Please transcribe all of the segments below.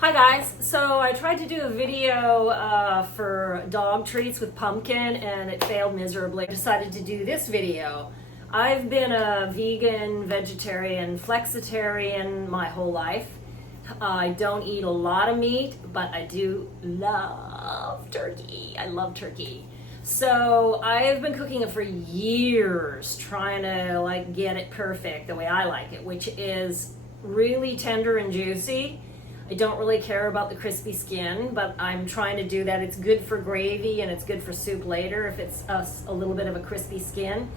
Hi guys, so I tried to do a video for dog treats with pumpkin and it failed miserably. I decided to do this video. I've been a vegan, vegetarian, flexitarian my whole life. I don't eat a lot of meat, but I do love turkey. I love turkey. So I've been cooking it for years, trying to get it perfect the way I like it, which is really tender and juicy. I don't really care about the crispy skin, but I'm trying to do that. It's good for gravy and it's good for soup later if it's a little bit of a crispy skin.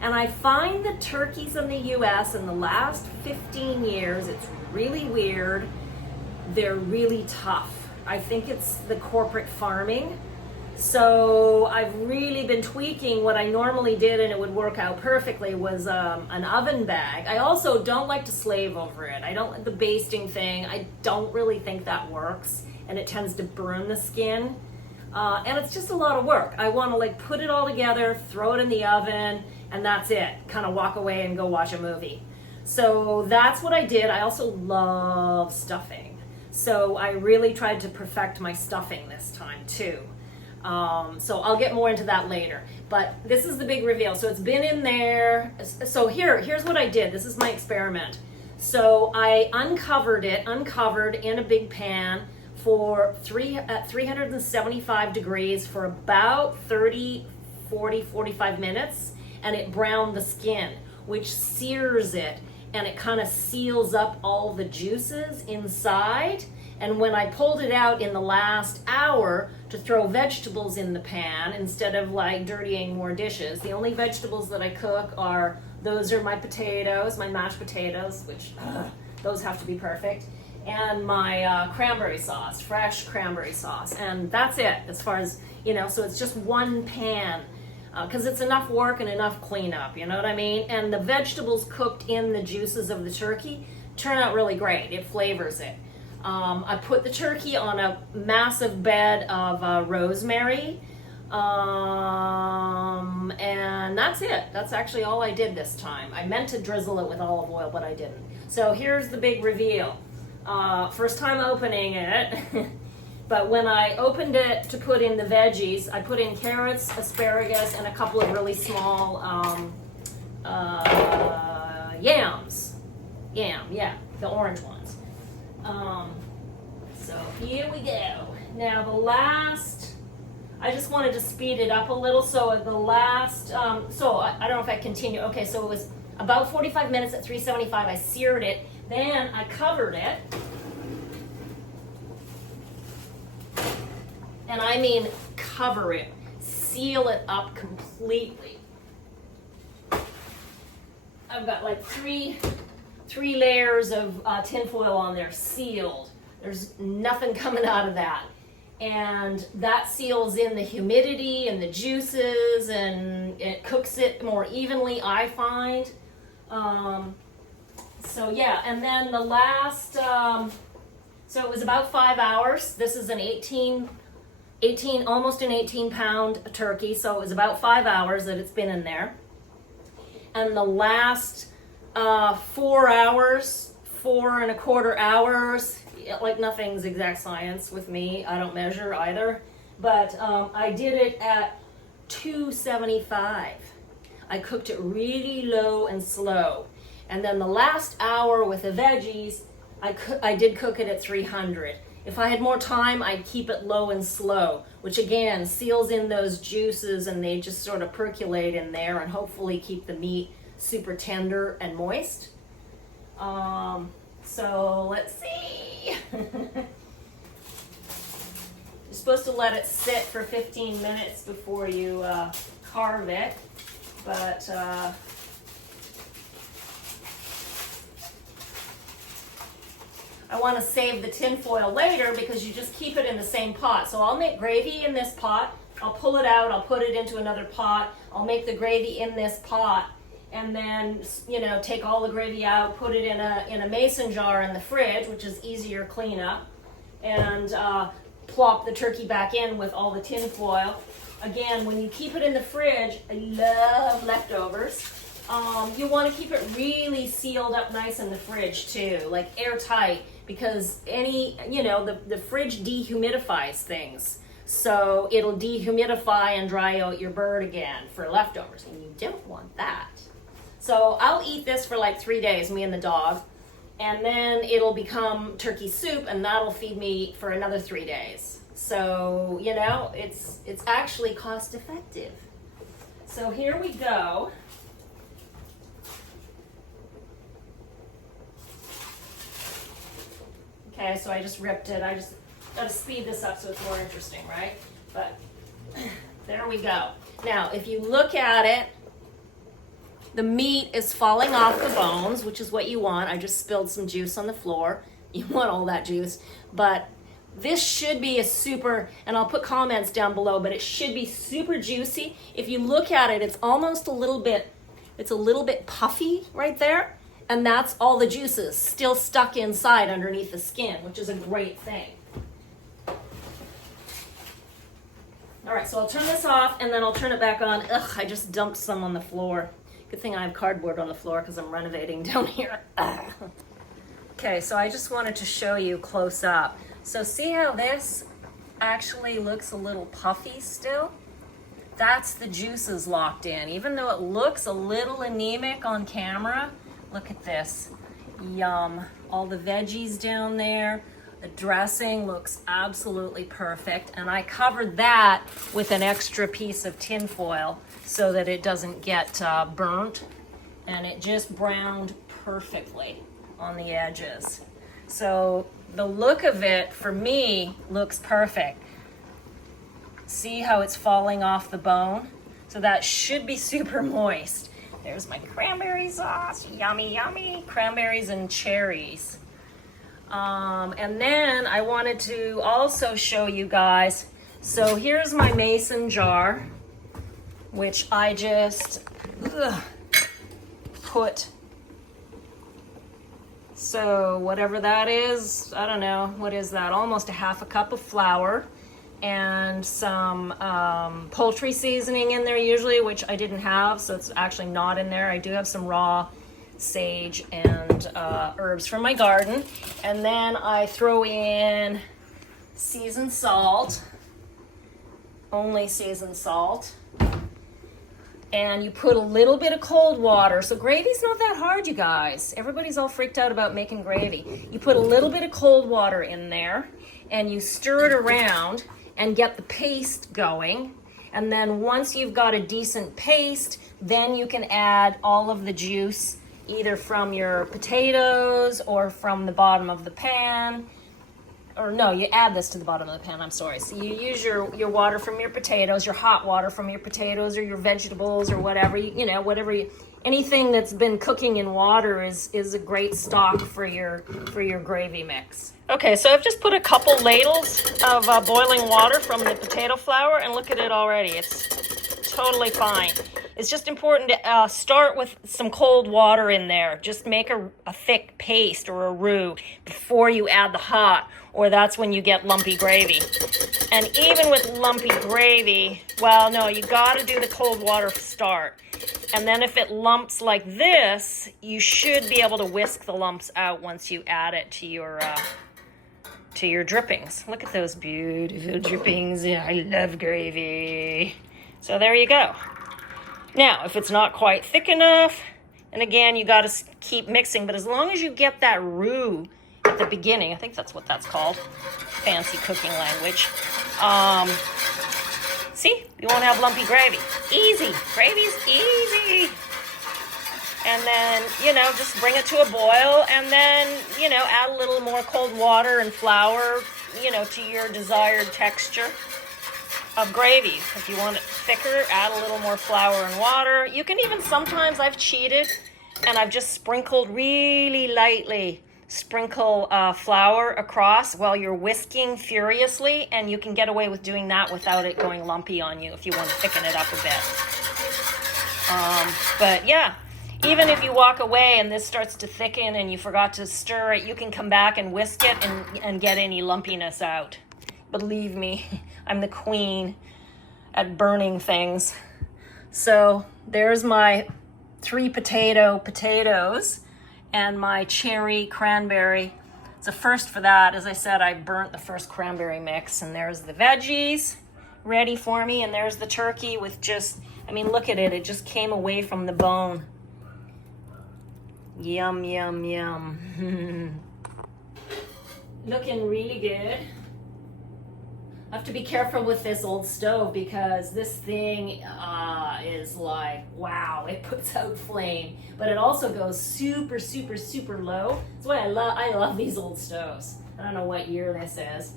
And I find that turkeys in the US in the last 15 years, it's really weird. They're really tough. I think it's the corporate farming. So I've really been tweaking what I normally did and it would work out perfectly was an oven bag. I also don't like to slave over it. I don't like the basting thing. I don't really think that works and it tends to burn the skin. And it's just a lot of work. I want to put it all together, throw it in the oven, and that's it. Kind of walk away and go watch a movie. So that's what I did. I also love stuffing. So I really tried to perfect my stuffing this time too. So I'll get more into that later, but this is the big reveal. So it's been in there. So here's what I did. This is my experiment. So I uncovered in a big pan at 375 degrees for about 30, 40, 45 minutes, and it browned the skin, which sears it, and it kind of seals up all the juices inside. And when I pulled it out in the last hour to throw vegetables in the pan instead of dirtying more dishes, the only vegetables that I cook are my potatoes, my mashed potatoes, which those have to be perfect, and my cranberry sauce, fresh cranberry sauce. And that's it as far as, so it's just one pan because it's enough work and enough cleanup, you know what I mean? And the vegetables cooked in the juices of the turkey turn out really great. It flavors it. I put the turkey on a massive bed of rosemary, and that's it. That's actually all I did this time. I meant to drizzle it with olive oil, but I didn't. So here's the big reveal. First time opening it, but when I opened it to put in the veggies, I put in carrots, asparagus, and a couple of really small yams. Yeah, the orange ones. So here we go. Now I just wanted to speed it up a little. So at the last, I don't know if I continue. Okay, so it was about 45 minutes at 375. I seared it. Then I covered it. And I mean cover it. Seal it up completely. I've got three layers of tinfoil on there, sealed. There's nothing coming out of that. And that seals in the humidity and the juices, and it cooks it more evenly, I find. So yeah, and then the last, so it was about 5 hours. This is an almost an 18-pound turkey, so it was about 5 hours that it's been in there. And the last 4 hours, 4.25 hours, nothing's exact science with me. I don't measure either, but I did it at 275. I cooked it really low and slow. And then the last hour with the veggies, I did cook it at 300. If I had more time, I'd keep it low and slow, which again seals in those juices and they just sort of percolate in there and hopefully keep the meat super tender and moist. So let's see. You're supposed to let it sit for 15 minutes before you carve it, but I want to save the tin foil later because you just keep it in the same pot. So I'll make gravy in this pot. I'll pull it out. I'll put it into another pot. I'll make the gravy in this pot. And then, take all the gravy out, put it in a mason jar in the fridge, which is easier cleanup, and plop the turkey back in with all the tin foil. Again, when you keep it in the fridge, I love leftovers. You want to keep it really sealed up nice in the fridge too, airtight. because the fridge dehumidifies things. So it'll dehumidify and dry out your bird again for leftovers, and you don't want that. So I'll eat this for like 3 days, me and the dog, and then it'll become turkey soup, and that'll feed me for another 3 days. So, it's actually cost effective. So here we go. Okay, so I just ripped it. I just got to speed this up so it's more interesting, right? But there we go. Now, if you look at it, the meat is falling off the bones, which is what you want. I just spilled some juice on the floor. You want all that juice. But this should be a super, and I'll put comments down below, but it should be super juicy. If you look at it, it's almost a little bit puffy right there. And that's all the juices still stuck inside underneath the skin, which is a great thing. All right, so I'll turn this off and then I'll turn it back on. Ugh, I just dumped some on the floor. Good thing I have cardboard on the floor because I'm renovating down here. Okay, so I just wanted to show you close up. So see how this actually looks a little puffy still? That's the juices locked in. Even though it looks a little anemic on camera, look at this. Yum. All the veggies down there. The dressing looks absolutely perfect. And I covered that with an extra piece of tin foil so that it doesn't get burnt. And it just browned perfectly on the edges. So the look of it, for me, looks perfect. See how it's falling off the bone? So that should be super moist. There's my cranberry sauce. Yummy, yummy. Cranberries and cherries. And then I wanted to also show you guys. So here's my mason jar, which I just put. So whatever that is, I don't know, what is that? Almost a half a cup of flour and some poultry seasoning in there usually, which I didn't have, so it's actually not in there. I do have some raw sage and herbs from my garden. And then I throw in seasoned salt, only seasoned salt. And you put a little bit of cold water. So gravy's not that hard, you guys. Everybody's all freaked out about making gravy. You put a little bit of cold water in there and you stir it around and get the paste going. And then once you've got a decent paste, then you can add all of the juice either from your potatoes or from the bottom of the pan. Or no, you add this to the bottom of the pan, I'm sorry. So you use your water from your potatoes, your hot water from your potatoes or your vegetables or whatever, anything that's been cooking in water is a great stock for your gravy mix. Okay, so I've just put a couple ladles of boiling water from the potato flour, and look at it already. It's totally fine. It's just important to start with some cold water in there. Just make a thick paste or a roux before you add the hot, or that's when you get lumpy gravy. And even with lumpy gravy, well, no, you got to do the cold water start. And then if it lumps like this, you should be able to whisk the lumps out once you add it to your drippings. Look at those beautiful drippings. I love gravy. So there you go. Now, if it's not quite thick enough, and again, you got to keep mixing, but as long as you get that roux at the beginning, I think that's what that's called, fancy cooking language. See, you won't have lumpy gravy. Easy, gravy's easy. And then, just bring it to a boil, and then, add a little more cold water and flour, to your desired texture of gravy. If you want it thicker, add a little more flour and water. You can even sometimes, I've cheated, and I've just sprinkled really lightly, flour across while you're whisking furiously, and you can get away with doing that without it going lumpy on you if you want to thicken it up a bit. But yeah, even if you walk away and this starts to thicken and you forgot to stir it, you can come back and whisk it and get any lumpiness out. Believe me, I'm the queen at burning things. So there's my 3 potatoes and my cherry cranberry it's a first for that. As I said, I burnt the first cranberry mix, and there's the veggies ready for me, and there's the turkey with just, I mean, look at it. It just came away from the bone. Yum, yum, yum. Looking really good. I have to be careful with this old stove because this thing is like, wow, it puts out flame, but it also goes super, super, super low. That's why I love these old stoves. I don't know what year this is,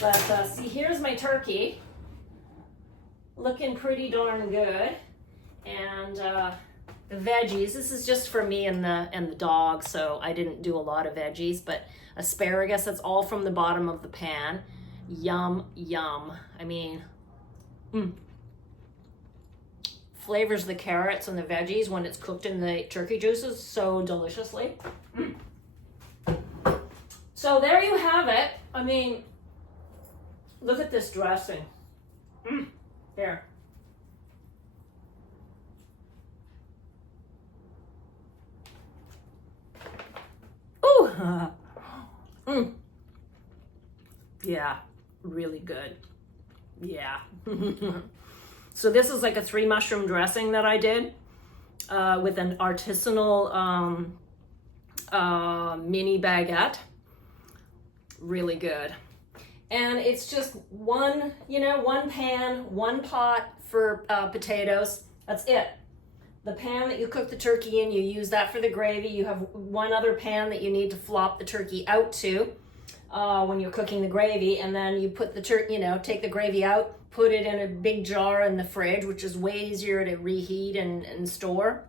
but see, here's my turkey, looking pretty darn good, and the veggies. This is just for me and the dog, so I didn't do a lot of veggies, but asparagus. That's all from the bottom of the pan. Yum, yum. I mean, flavors the carrots and the veggies when it's cooked in the turkey juices so deliciously. So there you have it. I mean, look at this dressing. There. Ooh. Yeah. Really good. Yeah. So this is like a 3 mushroom dressing that I did with an artisanal mini baguette. Really good. And it's just one pan, one pot for potatoes. That's it. The pan that you cook the turkey in, you use that for the gravy. You have one other pan that you need to flop the turkey out to when you're cooking the gravy, and then you put the take the gravy out, put it in a big jar in the fridge, which is way easier to reheat and store,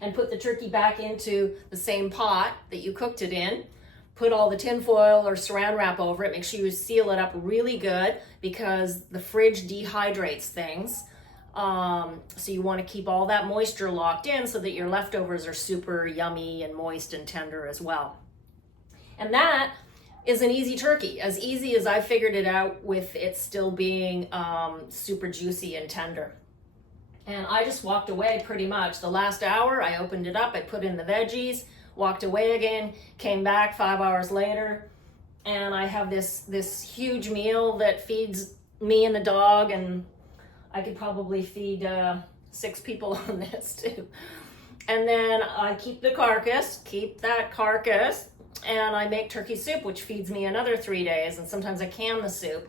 and put the turkey back into the same pot that you cooked it in. Put all the tin foil or saran wrap over it. Make sure you seal it up really good because the fridge dehydrates things. So you want to keep all that moisture locked in so that your leftovers are super yummy and moist and tender as well. And that is an easy turkey, as easy as I figured it out, with it still being super juicy and tender. And I just walked away pretty much. The last hour, I opened it up, I put in the veggies, walked away again, came back 5 hours later, and I have this huge meal that feeds me and the dog, and I could probably feed 6 people on this too. And then I keep that carcass, and I make turkey soup, which feeds me another 3 days, and sometimes I can the soup.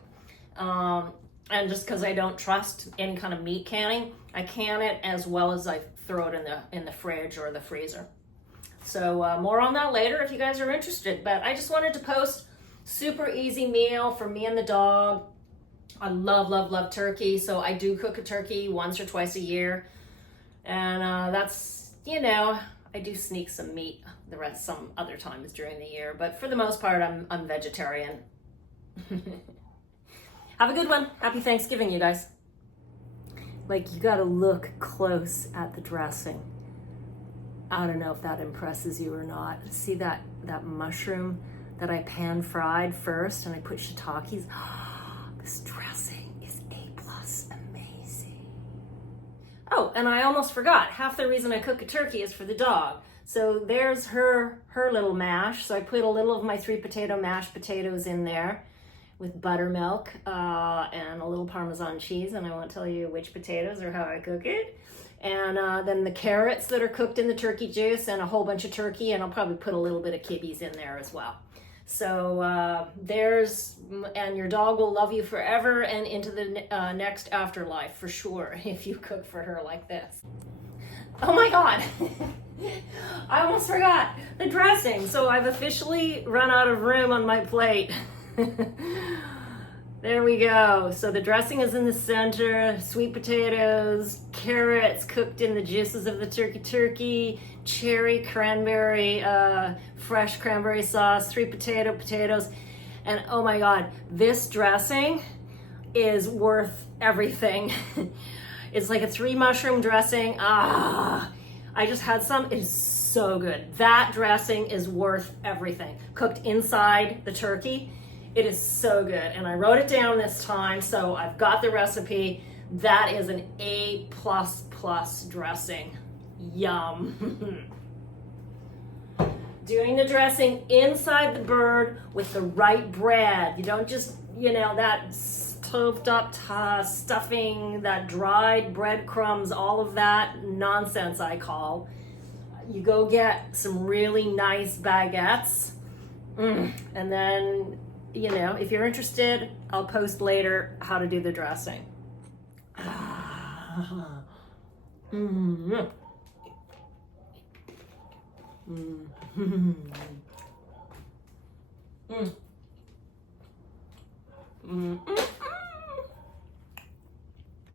And just because I don't trust any kind of meat canning, I can it as well as I throw it in the fridge or the freezer. So more on that later if you guys are interested. But I just wanted to post super easy meal for me and the dog. I love, love, love turkey, so I do cook a turkey once or twice a year. And that's, I do sneak some meat the rest some other times during the year, but for the most part, I'm vegetarian. Have a good one. Happy Thanksgiving, you guys. Like, you gotta look close at the dressing. I don't know if that impresses you or not. See that mushroom that I pan fried first, and I put shiitakes. This dressing is A+, amazing. Oh, and I almost forgot. Half the reason I cook a turkey is for the dog. So there's her little mash. So I put a little of my 3 potato mashed potatoes in there with buttermilk and a little Parmesan cheese. And I won't tell you which potatoes or how I cook it. And then the carrots that are cooked in the turkey juice and a whole bunch of turkey. And I'll probably put a little bit of kibbe's in there as well. So and your dog will love you forever and into the next afterlife for sure if you cook for her like this. Oh my God. I almost forgot the dressing. So I've officially run out of room on my plate. There we go. So the dressing is in the center, sweet potatoes, carrots cooked in the juices of the turkey, cherry cranberry, fresh cranberry sauce, 3 potatoes, and oh my God, this dressing is worth everything. It's like a 3 mushroom dressing. I just had some. It is so good. That dressing is worth everything. Cooked inside the turkey. It is so good. And I wrote it down this time, so I've got the recipe. That is an A++ dressing. Yum. doing the dressing inside the bird with the right bread. You don't just, that stoved up stuffing, that dried breadcrumbs, all of that nonsense I call. You go get some really nice baguettes. And then, if you're interested, I'll post later how to do the dressing.